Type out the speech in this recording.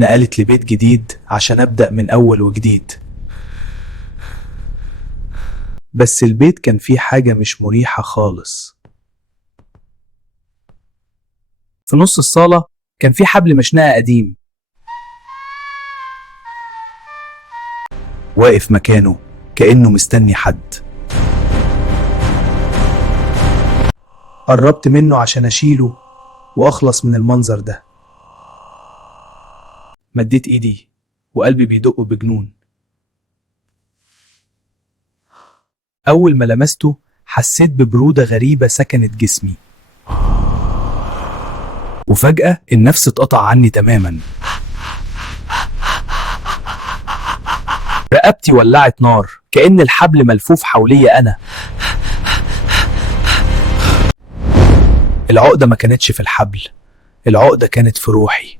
نقلت لبيت جديد عشان أبدأ من أول وجديد. بس البيت كان فيه حاجة مش مريحة خالص. في نص الصالة كان فيه حبل مشنقة قديم واقف مكانه كأنه مستني حد. قربت منه عشان أشيله وأخلص من المنظر ده. مديت إيدي وقلبي بيدق بجنون. أول ما لمسته حسيت ببرودة غريبة سكنت جسمي، وفجأة النفس اتقطع عني تماما. رقبتي ولعت نار كأن الحبل ملفوف حولي أنا. العقدة ما كانتش في الحبل، العقدة كانت في روحي.